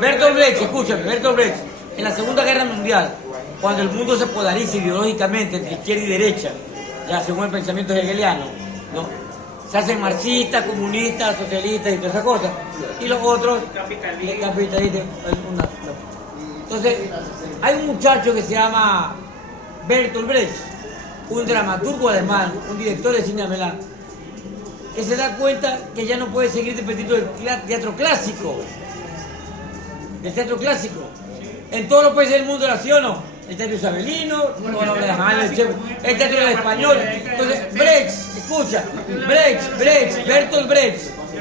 Bertolt Brecht, escúchame, Bertolt Brecht, en la Segunda Guerra Mundial, cuando el mundo se polariza ideológicamente entre izquierda y derecha, ya según el pensamiento hegeliano, ¿no? Se hacen marxistas, comunistas, socialistas y todas esas cosas. Y los otros, capitalistas. Entonces, hay un muchacho que se llama Bertolt Brecht, un dramaturgo alemán, un director de cine alemán, que se da cuenta que ya no puede seguir dependiendo del teatro clásico. Del teatro clásico. En todos los países del mundo era así o no. El teatro isabelino, el teatro del español. Entonces, Brecht, escucha,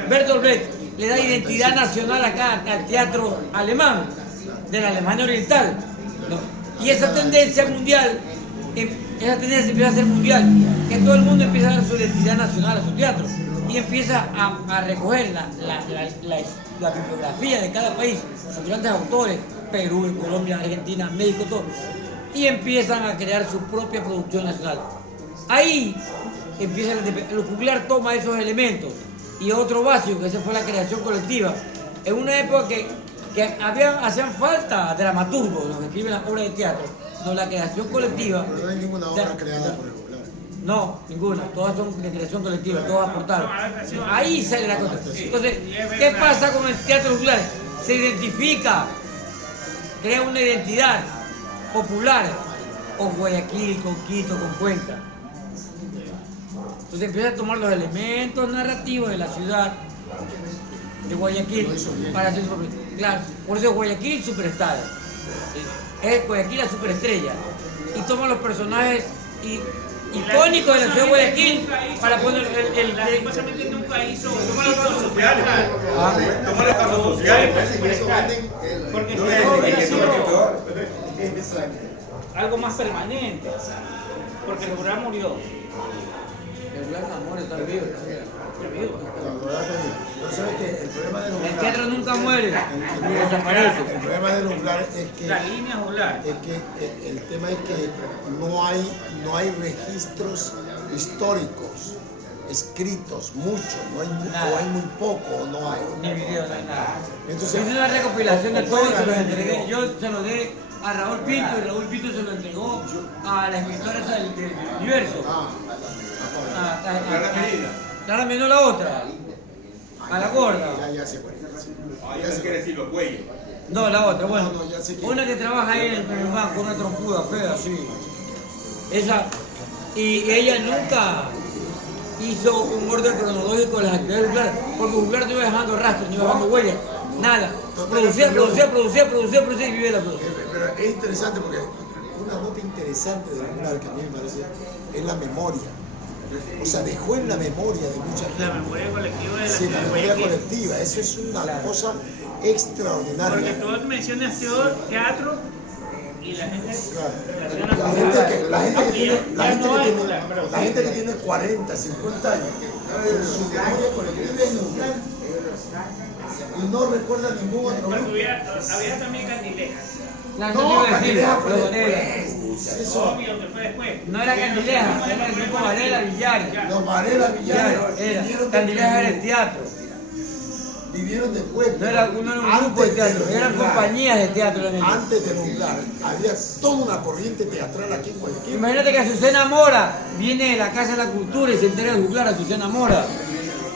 Bertolt Brecht le da identidad nacional acá al teatro alemán, de la Alemania Oriental, ¿no? Y esa tendencia mundial, esa tendencia empieza a ser mundial, que todo el mundo empieza a dar su identidad nacional a su teatro y empieza a recoger la bibliografía de cada país, sus grandes autores, Perú, Colombia, Argentina, México, todo, y empiezan a crear su propia producción nacional. Ahí empieza el juglar, toma esos elementos y otro básico, que esa fue la creación colectiva, en una época que hacían falta dramaturgos, los que escriben las obras de teatro, no, la creación colectiva. Pero no hay ninguna obra creada por el juglar. No, ninguna, todas son de creación colectiva, todas aportaron. Ahí sale la cosa. Entonces, ¿qué pasa con el teatro juglar? Se identifica, crea una identidad popular con Guayaquil, con Quito, con Cuenca. Entonces empieza a tomar los elementos narrativos de la ciudad de Guayaquil para hacer su propio. Claro, por eso Guayaquil superstar. Es Guayaquil la superestrella. Y toma los personajes icónicos de la ciudad de Guayaquil para poner el Supuestamente nunca hizo. Toma los casos sociales. Toma los casos sociales. Porque algo más permanente. Porque el rural murió. El gran amor está vivo. Pero sabes que el problema de los El teatro nunca muere, ni desaparece. El problema de los juglares es que La línea juglar. el tema es que no hay registros históricos escritos, muchos, no hay, o hay muy poco, o no hay. Ni video, no hay nada. Entonces, Es una recopilación de todo, se lo entregué. Yo se lo di a Raúl Pinto y Raúl Pinto se lo entregó a la escritora esa del universo. Clara Medina, la otra. A la gorda. ya se puede. Ya se quiere decir los cuellos. No, la otra, bueno. No, ya sé que- Una que trabaja ahí en el banco, una trompuda fea, así. Esa. Y ella nunca hizo un orden cronológico de las actividades juglares, porque juglar no iba dejando rastros, no iba dejando huellas, nada. Producía y vivía la producción. Pero es interesante porque una nota interesante del juglar que a mí me parece es la memoria. O sea, dejó en la memoria de mucha gente. La memoria colectiva de la Sí, ciudad la de memoria Guayaquil. colectiva, eso es una Claro. cosa Porque extraordinaria. tú mencionas teatro y la gente. Claro. La gente que tiene 40, 50 años, su memoria colectiva es juglar y no recuerda ningún otro Porque grupo. había también Candilejas. La No, no, Candilejas fue Lonera. después. Eso, Obvio que fue después. No era Candileja, era el grupo Varela Villar. los Varela Villar Era. Candileja era el teatro. vivieron después. No era un grupo de teatro, eran compañías de teatro en el. Antes de juglar, había toda una corriente teatral aquí en Guayaquil. Imagínate que Azucena Mora viene de la Casa de la Cultura y se entera de juglar a Azucena Mora.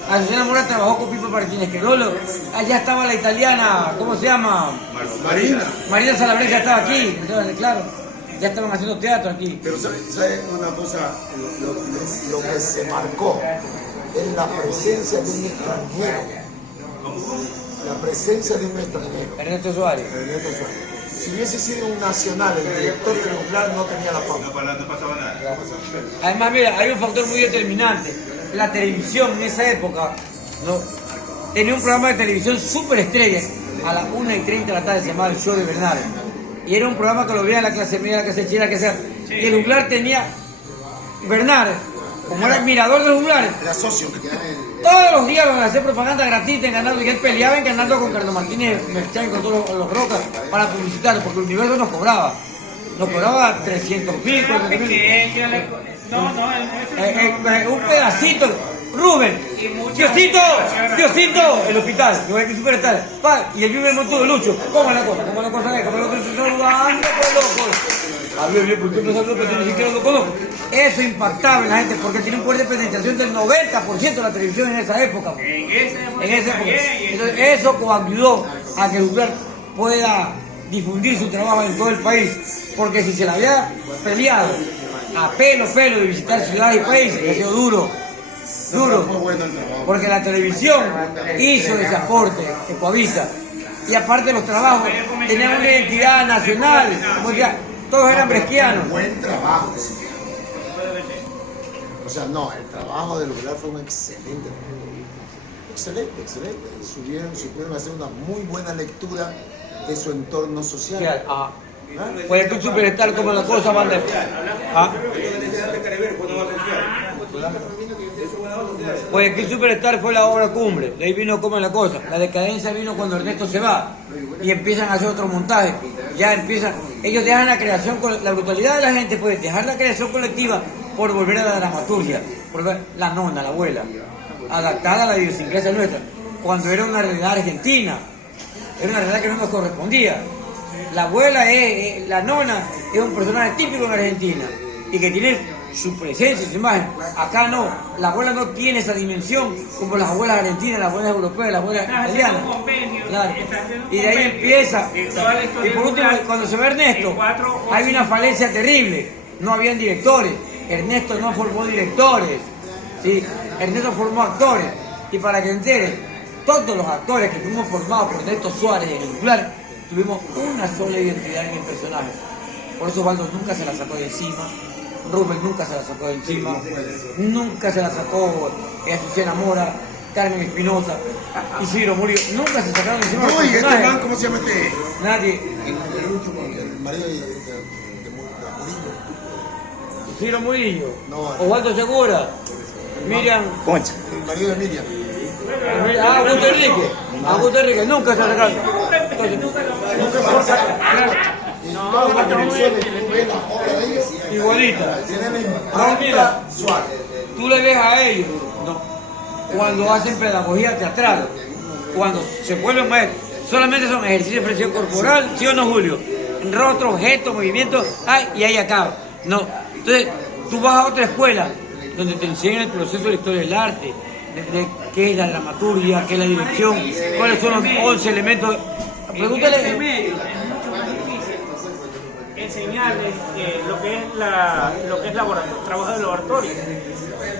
Azucena Mora trabajó con Pipo Martínez Querolo. Allá estaba la italiana, ¿cómo se llama? Marina. Marina Salabrés ya estaba aquí, entonces, claro. Ya estaban haciendo teatro aquí. Pero ¿sabes una cosa? Lo que se marcó es la presencia de un extranjero. La presencia de un extranjero. Ernesto Suárez. Ernesto Suárez. Si hubiese sido un nacional, el director de juglar no tenía la fama. No pasaba nada. Además, mira, hay un factor muy determinante. La televisión en esa época, ¿no? Tenía un programa de televisión súper estrella. A las 1:30 de la tarde se llamaba El Show de Bernardo. Y era un programa que lo veía la clase media, la clase china, que sea. Y el juglar tenía. Bernardo, como era admirador del juglar, Era socio. todos los días van a hacer propaganda gratuita en Ganando. Y él peleaba en Ganando con Carlos Martínez Merchán y con todos los rocas para publicitarlo, porque el universo nos cobraba. Nos cobraba 300.000, 400.000. No, el nuestro. Un pedacito, Rubén, Y muchas Diosito, generaciones. Diosito, el hospital, Guayaquil Superstar, y el Junior Montudo, Lucho, ¿cómo es la cosa? ¿Cómo es la cosa? ¿Cómo es la cosa? Saludando con locos. Hablo bien, porque no saludo, pero ni siquiera lo conozco. Eso impactaba en la gente, porque tiene un poder de penetración del 90% de la televisión en esa época. En esa época. En esa época. también, Entonces, eso coayudó a que el Uclar pueda difundir su trabajo en todo el país, porque si se la había peleado a pelo de visitar ciudades y países, ha sido duro, Fue bueno el trabajo. porque la televisión hizo ese aporte que Coavisa, y aparte los trabajos tenían una identidad nacional, como ya, todos eran bresquianos. Buen trabajo. O sea, no, el trabajo del lugar fue un excelente trabajo. Excelente, excelente. Supieron hacer una muy buena lectura de su entorno social. Guayaquil Superstar, como la cosa van de... Guayaquil Superstar fue la obra cumbre, de ahí vino como la cosa. La decadencia vino cuando Ernesto se va y empiezan a hacer otro montaje. Ya empiezan, ellos dejan la creación, la brutalidad de la gente puede dejar la creación colectiva por volver a la dramaturgia, por ver la nona, la abuela, adaptada a la idiosincrasia nuestra, cuando era una realidad argentina, era una realidad que no nos correspondía. La abuela la nona es un personaje típico en Argentina y que tiene su presencia, su imagen. Acá no, la abuela no tiene esa dimensión como las abuelas argentinas, las abuelas europeas, las abuelas italianas. Claro. Y de ahí empieza. Y por último, cuando se ve Ernesto, hay una falencia terrible. No habían directores. Ernesto no formó directores. ¿Sí? Ernesto formó actores. Y para que enteres, todos los actores que fuimos formados por Ernesto Suárez en el Uclar, tuvimos una sola identidad en el personaje. Por eso Osvaldo nunca se la sacó de encima, Rubén nunca se la sacó de encima, nunca se la sacó Azucena Mora, Carmen Espinosa, Isidro Murillo, nunca se sacaron de encima. No, los y este personajes. man, ¿cómo se llama este? Nadie. El último, el marido de Murillo. Isidro Murillo, No, Osvaldo Segura, Miriam. Concha. El marido de Miriam. Augusto Enrique. Augusto Enrique, nunca se la sacaron. Entonces, claro, En todas las direcciones, tú ves la obra de ellos. igualita. Tienen la No, mira. impronta Suárez. Tú le ves a ellos, ¿no? Cuando hacen pedagogía teatral, cuando se vuelven maestros, solamente son ejercicios de expresión corporal, ¿sí o no, Julio? Rostro, gesto, movimiento, y ahí acaba. No. Entonces, tú vas a otra escuela donde te enseñan el proceso de la historia del arte, de qué es la dramaturgia, qué es la dirección, cuáles son los 11 elementos. Pregúntale. En este medio es mucho más difícil enseñarles lo que es trabajo de laboratorio.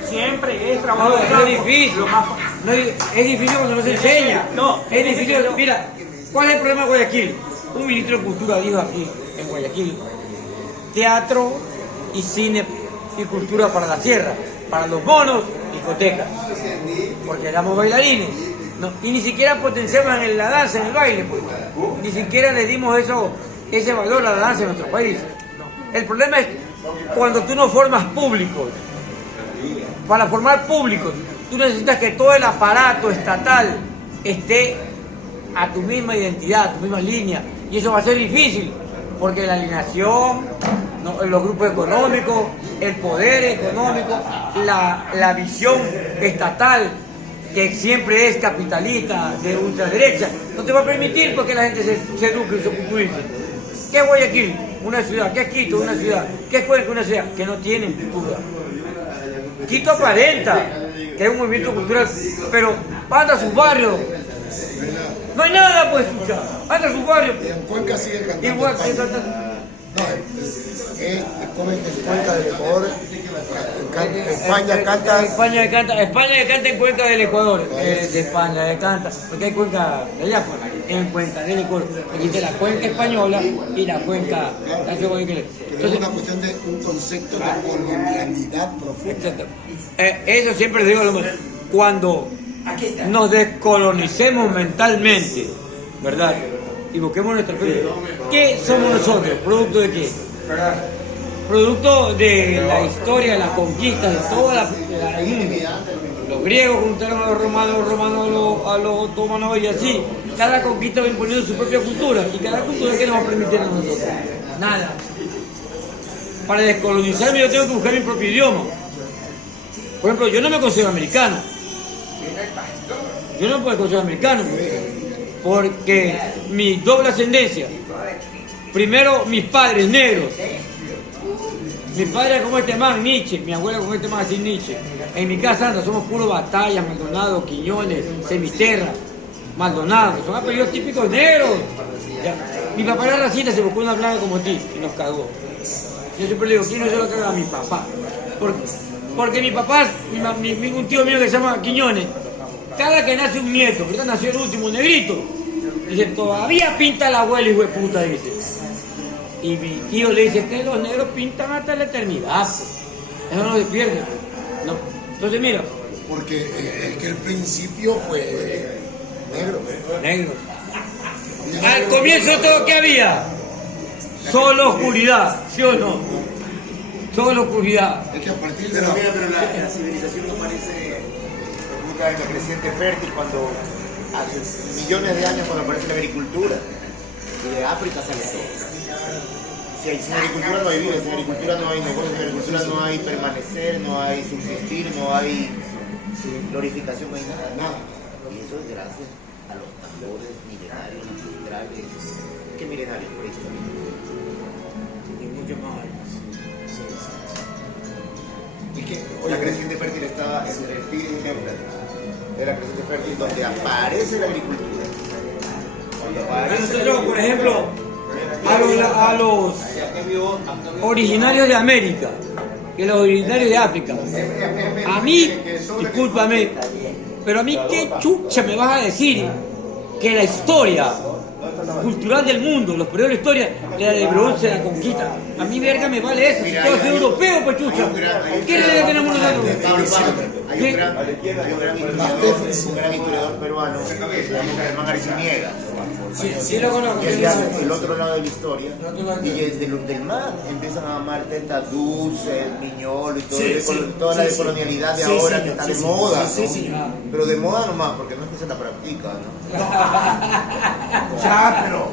Siempre es trabajo No, de es campo. difícil. Lo más- No, es difícil cuando no se enseña. No, es difícil. Mira, ¿cuál es el problema de Guayaquil? Un ministro de Cultura dijo aquí, en Guayaquil, teatro y cine y cultura para la sierra, para los monos, discotecas. Porque éramos bailarines. ¿No? Y ni siquiera potenciamos en la danza, en el baile, pues. Ni siquiera le dimos ese valor a la danza en nuestro país. El problema es cuando tú no formas públicos. Para formar públicos, tú necesitas que todo el aparato estatal esté a tu misma identidad, a tu misma línea. Y eso va a ser difícil, porque la alineación, ¿no? Los grupos económicos, el poder económico, la visión estatal, que siempre es capitalista, de ultraderecha, no te va a permitir porque la gente se eduque y se culturice. ¿Qué es Guayaquil? Una ciudad. ¿Qué es Quito? Una ciudad. ¿Qué es Cuenca? Una ciudad que no tiene cultura. Quito aparenta que hay un movimiento cultural, pero anda a sus barrios. No hay nada, pues, escuchar. Anda a sus barrios. Y en Cuenca sigue cantando. Igual que España. canta. No, como en Cuenca del Ecuador, España canta. España canta en Cuenca del Ecuador. Es de España que canta. Porque hay Cuenca de allá, pues, en Cuenca del Ecuador. Existe la Cuenca española y la Cuenca. Pero es una cuestión de un concepto de colonialidad profunda. Exacto. Eso siempre digo lo mismo. Cuando nos descolonicemos mentalmente, ¿verdad? Y busquemos nuestra fe. ¿Qué somos nosotros? ¿Producto de qué? Producto de la historia, de las conquistas de toda el mundo. Los griegos juntaron a los romanos, a los otomanos y así. Cada conquista va imponiendo su propia cultura. ¿Y cada cultura qué nos va a permitir a nosotros? Nada. Para descolonizarme yo tengo que buscar mi propio idioma. Por ejemplo, yo no me considero americano. Yo no me considero americano porque mi doble ascendencia. Primero, mis padres negros. Mi padre como este man, Nietzsche. Mi abuela como este man, así Nietzsche. En mi casa anda, somos puros Batallas, Maldonado, Quiñones, Semiterra, Maldonado. Son apellidos típicos negros. Ya. Mi papá era racista, se buscó una blanca como ti y nos cagó. Yo siempre le digo, ¿quién no se lo caga a mi papá? Porque mi papá, un tío mío que se llama Quiñones, cada que nace un nieto, ahorita nació el último, un negrito, dice, todavía pinta el abuelo, hijo de puta, dice. Y mi tío le dice que los negros pintan hasta la eternidad. Eso no se pierde. No. Entonces mira. Porque es que el principio fue negro. Negro. Al comienzo todo que había. Solo oscuridad, ¿sí o no? Solo oscuridad. Es que a partir de Pero mira, pero la civilización no parece puta en la creciente fértil cuando hace millones de años cuando aparece la agricultura. Y de África sale todo. Si sin agricultura no hay vida, sin agricultura no hay negocio, sin agricultura no hay permanecer, no hay subsistir, no hay glorificación, no hay nada. Y eso es gracias a los tambores milenarios, ancestrales. ¿Qué milenarios? Prehistóricos. Y mucho más. Y que, La creciente fértil estaba entre el Tigris y el Éufrates. Es la creciente fértil donde aparece la agricultura. Cuando aparece Nosotros, por ejemplo, a los originarios de América y los originarios de África, a mí, discúlpame, pero a mí qué chucha me vas a decir que la historia cultural del mundo, los periodos de la historia, la de bronce, la conquista. A mí verga me vale eso, si yo soy europeo, pues chucha. ¿Qué le tenemos nosotros? Hay un gran historiador peruano, Germán Arciniega. Sí lo conozco. Y él hace el otro lado de la historia. Y desde del mar empiezan a amar Teta Dulce, Miñolo y todo toda la colonialidad de ahora que está de moda. ¿No? Pero de moda nomás, porque no es que se la practica, ¿no? ya, pero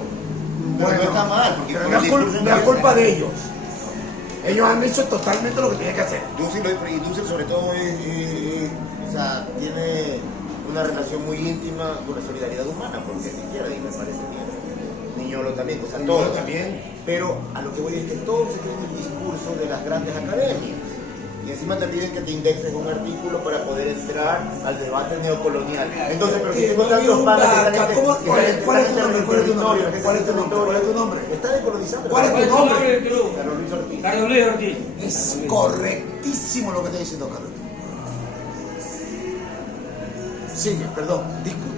Pero no está mal, porque pero no es culpa de ellos. Ellos han hecho totalmente lo que tienen que hacer. Dussel sobre todo o sea, tiene una relación muy íntima con la solidaridad humana, porque ni siquiera me parece bien. Niñolo también, o sea, todos también. Pero a lo que voy es que todos se creen el discurso de las grandes academias. Y encima te piden que te indexes un artículo para poder entrar al debate neocolonial. Entonces, pero si tengo tantos panas ¿Cuál es tu nombre? Está decolonizando. ¿Cuál es tu nombre? Carlos Luis Ortiz. Carlos Luis Ortiz. Es correctísimo lo que está diciendo Carlos. Sigue, perdón,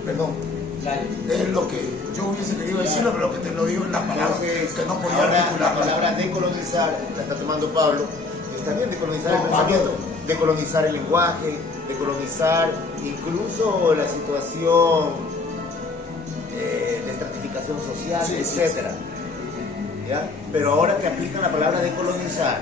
perdón. Es lo que yo hubiese querido decirlo, pero lo que te lo digo en las palabras que no podía Ahora, la articular. palabra decolonizar la está tomando Pablo. Está bien decolonizar el pensamiento, decolonizar el lenguaje, decolonizar incluso la situación de estratificación social, etcétera. ¿Ya? Pero ahora que aplican la palabra decolonizar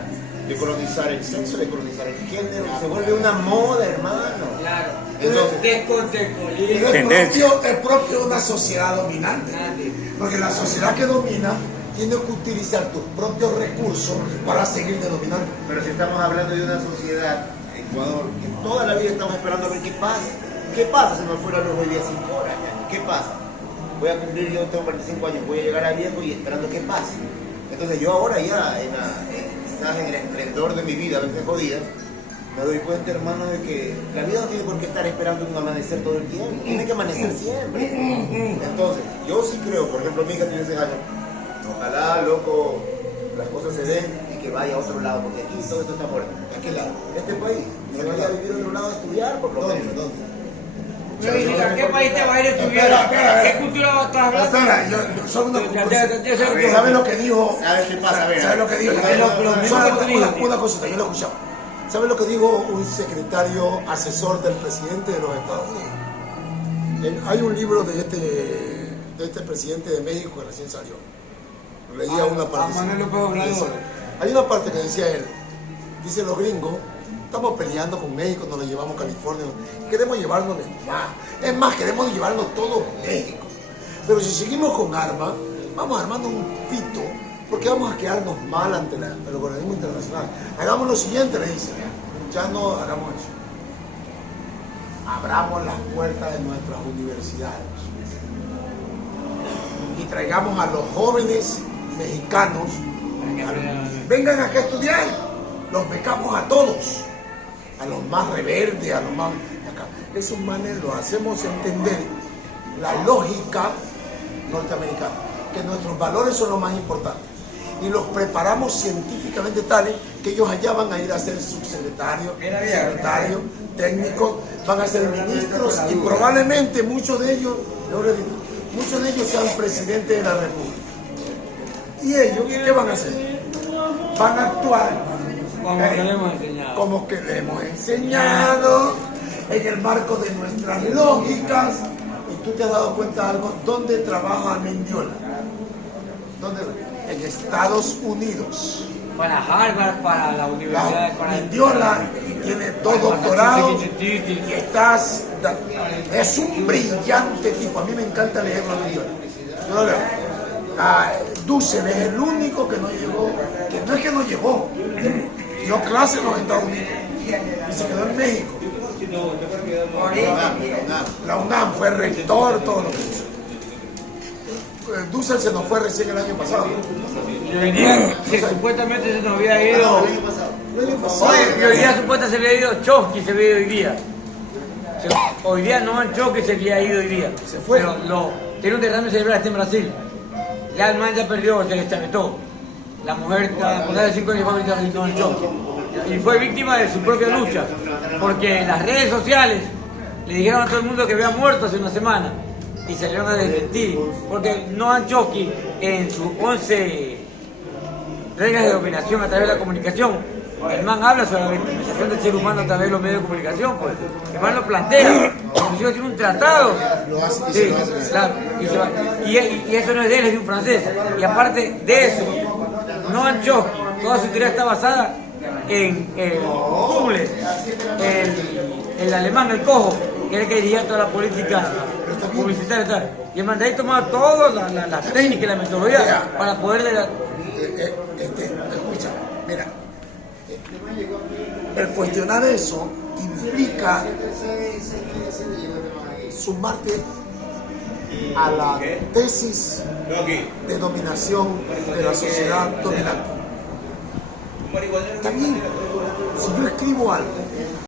el sexo, decolonizar el género, se vuelve una moda, hermano. Claro. Entonces, Descontextualiza. Es propio de una sociedad dominante. Porque la sociedad que domina tiene que utilizar tus propios recursos para seguir denominando. pero si estamos hablando de una sociedad, Ecuador, que toda la vida estamos esperando a ver qué pasa. ¿Qué pasa si me fuera a los hoy día 5 horas? ¿Qué pasa? Voy a cumplir, yo tengo 45 años, voy a llegar a viejo y esperando qué pase. Entonces yo ahora ya, quizás en el esplendor de mi vida, a veces jodida, me doy cuenta, hermano, de que la vida no tiene por qué estar esperando un amanecer todo el tiempo, tiene que amanecer siempre. Entonces, yo sí creo, por ejemplo, mi hija tiene 6 años, ojalá, loco, las cosas se den y que vaya a otro lado, porque aquí todo esto está muerto. ¿A qué lado? Este país, se vaya a vivir a otro lado a estudiar, por lo menos. ¿Dónde? ¿Qué país te va a ir a estudiar? ¿Qué cultura vas a hablar? Espera, yo soy una ¿Sabes lo que dijo? ¿Sabes qué pasa? A ver, ¿Sabes lo que dijo? Una cosita, yo lo he escuchado. ¿Sabes lo que dijo un secretario asesor del presidente de los Estados Unidos? Hay un libro de este presidente de México que recién salió. Leía una parte. Hay una parte que decía él. Dice, los gringos estamos peleando con México, nos lo llevamos a California, queremos llevarnos más. Es más, queremos llevarnos todo México. Pero si seguimos con armas, vamos armando un pito, porque vamos a quedarnos mal ante el organismo internacional. Hagamos lo siguiente, le dice, ya no hagamos eso. abramos las puertas de nuestras universidades y traigamos a los jóvenes mexicanos, vengan acá a estudiar, los becamos a todos, a los más rebeldes, a los más... Esos manes los hacemos entender la lógica norteamericana, que nuestros valores son lo más importante, y los preparamos científicamente tales que ellos allá van a ir a ser subsecretarios, secretarios, técnicos, van a ser ministros y probablemente muchos de ellos sean presidentes de la República. ¿Y ellos qué van a hacer? Van a actuar como que le hemos enseñado en el marco de nuestras lógicas. Y tú te has dado cuenta de algo. ¿Dónde trabaja Mendiola? ¿Dónde? En Estados Unidos. Para Harvard, para la universidad, para Mendiola tiene dos doctorados y es un brillante tipo. A mí me encanta leerlo a Mendiola. Yo lo leo. Dussel es el único que no llegó, que no es que no llegó, dio clase en los Estados Unidos y se quedó en México. La UNAM fue rector, todo lo que hizo. Dussel se nos fue recién el año pasado. Y hoy día, supuestamente se nos había ido. Y hoy día supuestamente se había ido Chomsky, se había ido hoy día. Hoy día no han Chomsky, se había ido hoy día. Se fue. Pero tiene un derrame cerebral, está en Brasil. Ya el man ya perdió, se deschavetó. La mujer de 5 años fue víctima de Donald Trump. Y fue víctima de su propia lucha. Porque las redes sociales le dijeron a todo el mundo que había muerto hace una semana. Y salieron a desmentir. Porque Noam Chomsky, en sus 11 reglas de dominación a través de la comunicación, el man habla sobre la victimización del ser humano a través de los medios de comunicación, pues. El man lo plantea. Inclusive tiene un tratado. Sí, claro. Y eso no es de él, es de un francés. Y aparte de eso, Noam Chomsky, toda su teoría está basada en Hummel, el alemán, el cojo, que era el que dirigía toda la política publicitaria y tal. Y el man de ahí tomaba todas las técnicas y la metodología para poder... Escucha, mira. El cuestionar eso implica sumarte a la tesis de dominación de la sociedad dominante. También, si yo escribo algo